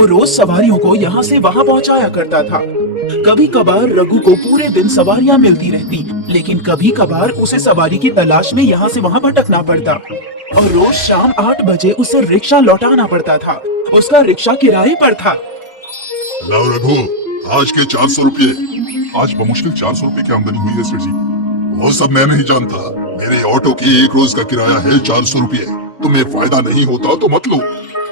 वो रोज सवारियों को यहाँ से वहाँ पहुँचाया करता था। कभी कभार रघु को पूरे दिन सवारियाँ मिलती रहती, लेकिन कभी कभार उसे सवारी की तलाश में यहाँ से वहाँ भटकना पड़ता और रोज शाम 8 बजे उसे रिक्शा लौटाना पड़ता था। उसका रिक्शा किराए पर था। लाओ रघु, आज के 400 रुपये। आज बमुश्किल 400 रुपये की आमदनी हुई है सेठ जी। वो सब मैं नहीं जानता। मेरे ऑटो की एक रोज का किराया है 400 रुपये। तुम्हें फायदा नहीं होता तो मत लो।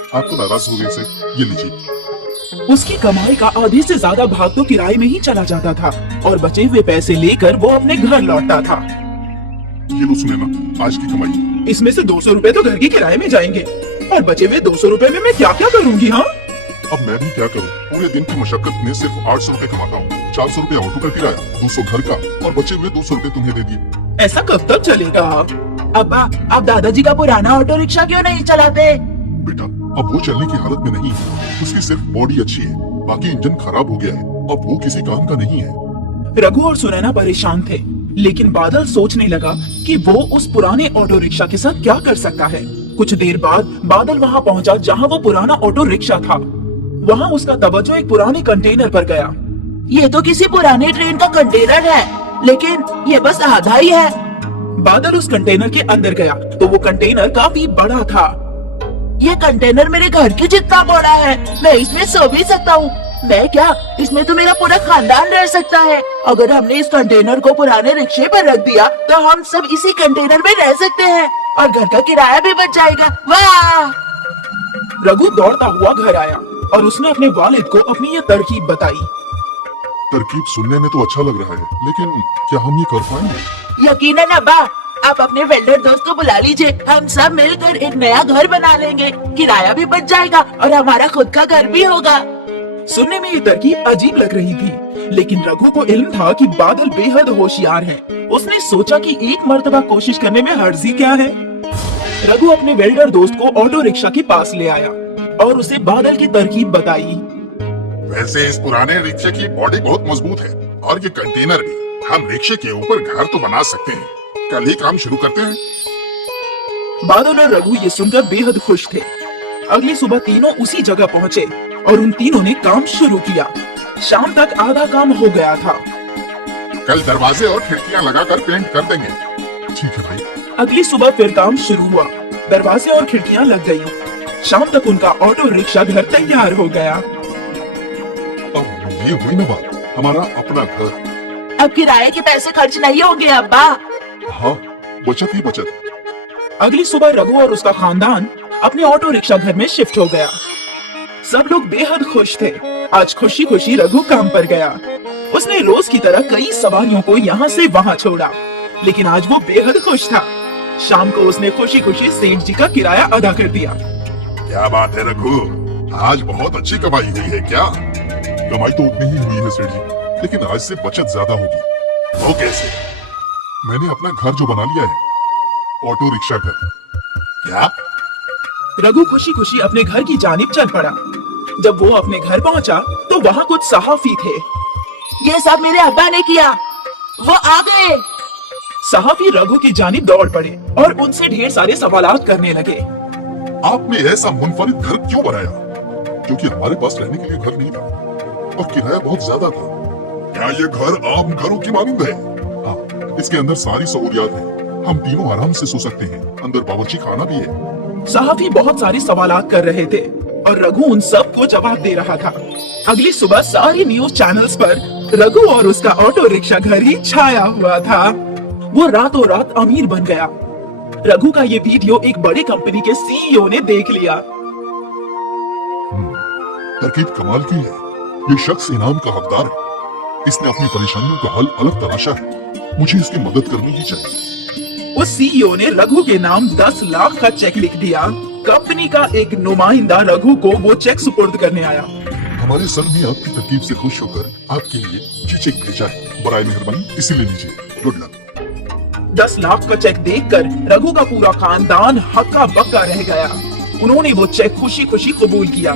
आप तो नाराज हो गए से, ये लीजिए। उसकी कमाई का आधे से ज्यादा भाग तो किराए में ही चला जाता था और बचे हुए पैसे लेकर वो अपने घर लौटता था। ये लो सुने ना, आज की कमाई। इसमें से 200 रुपए तो घर के किराए में जाएंगे और बचे हुए 200 रुपए में मैं क्या क्या करूँगी। हाँ, अब मैं भी क्या करूँ? पूरे दिन की मशक्कत में सिर्फ 800 रुपए कमाता हूँ। 400 रुपए ऑटो का किराया, 200 घर का और बचे हुए 200 रुपए तुम्हें दे दिए। ऐसा कब तक चलेगा? अब्बा, आप दादाजी का पुराना ऑटो रिक्शा क्यों नहीं चलाते? बेटा, अब वो चलने की हालत में नहीं है। उसकी सिर्फ बॉडी अच्छी है, बाकी इंजन खराब हो गया है। अब वो किसी काम का नहीं है। रघु और सुनैना परेशान थे, लेकिन बादल सोचने लगा कि वो उस पुराने ऑटो रिक्शा के साथ क्या कर सकता है। कुछ देर बाद बादल वहाँ पहुँचा जहाँ वो पुराना ऑटो रिक्शा था। वहाँ उसका तवज्जो एक पुराने कंटेनर पर गया। ये तो किसी पुराने ट्रेन का कंटेनर है, लेकिन ये बस आधा ही है। बादल उस कंटेनर के अंदर गया तो वो कंटेनर काफी बड़ा था। ये कंटेनर मेरे घर के जितना बड़ा है, मैं इसमें सो भी सकता हूँ। मैं क्या, इसमें तो मेरा पूरा खानदान रह सकता है। अगर हमने इस कंटेनर को पुराने रिक्शे पर रख दिया तो हम सब इसी कंटेनर में रह सकते हैं और घर का किराया भी बच जाएगा। वाह! रघु दौड़ता हुआ घर आया और उसने अपने वालिद को अपनी ये तरकीब बताई। तरकीब सुनने में तो अच्छा लग रहा है, लेकिन क्या हम ये कर पाएंगे? यकीनन अब्बा, आप अपने वेल्डर दोस्त को बुला लीजिए। हम सब मिलकर एक नया घर बना लेंगे, किराया भी बच जाएगा और हमारा खुद का घर भी होगा। सुनने में ये तरकीब अजीब लग रही थी, लेकिन रघु को इल्म था कि बादल बेहद होशियार है। उसने सोचा कि एक मर्तबा कोशिश करने में हर्जी क्या है। रघु अपने वेल्डर दोस्त को ऑटो रिक्शा के पास ले आया और उसे बादल की तरकीब बताई। वैसे इस पुराने रिक्शे की बॉडी बहुत मजबूत है और ये कंटेनर भी। हम रिक्शे के ऊपर घर तो बना सकते हैं। कल ही काम शुरू करते हैं। बादल और रघु ये सुनकर बेहद खुश थे। अगली सुबह तीनों उसी जगह पहुँचे और उन तीनों ने काम शुरू किया। शाम तक आधा काम हो गया था। कल दरवाजे और खिड़कियां लगाकर पेंट कर देंगे। ठीक है भाई। अगली सुबह फिर काम शुरू हुआ। दरवाजे और खिड़कियां लग गई। शाम तक उनका ऑटो रिक्शा घर तैयार हो गया। अब ये हुई ना बात, हमारा अपना घर। अब किराए के पैसे खर्च नहीं होंगे अब्बा। हाँ, बचत ही बचत। अगली सुबह रघु और उसका खानदान अपने ऑटो रिक्शा घर में शिफ्ट हो गया। सब लोग बेहद खुश थे। आज खुशी खुशी रघु काम पर गया। उसने रोज की तरह कई सवारियों को यहाँ से वहाँ छोड़ा, लेकिन आज वो बेहद खुश था। शाम को उसने खुशी खुशी सेठ जी का किराया अदा कर दिया। क्या बात है रघु, आज बहुत अच्छी कमाई हुई है क्या? कमाई तो उतनी ही हुई है सेठ जी, लेकिन आज से बचत ज्यादा होगी। वो कैसे? मैंने अपना घर जो बना लिया है, ऑटो रिक्शा घर। क्या? रघु खुशी खुशी अपने घर की जानिब चल पड़ा। जब वो अपने घर पहुंचा तो वहाँ कुछ सहाफी थे। ये सब मेरे अब्बा ने किया, वो आ गए। सहाफी रघु की जानिब दौड़ पड़े और उनसे ढेर सारे सवालात करने लगे। आपने ऐसा मुनफरिद घर क्यों बनाया? क्योंकि हमारे पास रहने के लिए घर नहीं था और किराया बहुत ज्यादा था। क्या ये घर आम घरों की मानंद है? हाँ, इसके अंदर सारी सहूलियात है। हम तीनों आराम से सो सकते हैं। अंदर बावर्ची खाना भी है। सहाफी बहुत सारी सवालात कर रहे थे और रघु उन सब को जवाब दे रहा था। अगली सुबह सारी न्यूज चैनल्स पर रघु और उसका ऑटो रिक्शा घर ही छाया हुआ था। वो रातों रात अमीर बन गया। रघु का ये वीडियो एक बड़ी कंपनी के सीईओ ने देख लिया। तरकीब कमाल की है। ये शख्स इनाम का हकदार है। इसने अपनी परेशानियों का हल अलग तलाशा है। मुझे इसकी मदद करनी ही चाहिए। उस सीईओ ने रघु के नाम 10 लाख का चेक लिख दिया। कंपनी का एक नुमाइंदा रघु को वो चेक सुपुर्द करने आया। हमारे सर ने आपकी तरकीब से खुश होकर आपके लिए ये चेक भेजा है। बराए मेहरबानी इसे ले लीजिए। Good luck. 10 लाख का चेक देखकर रघु का पूरा खानदान हक्का बक्का रह गया। उन्होंने वो चेक खुशी खुशी कबूल किया।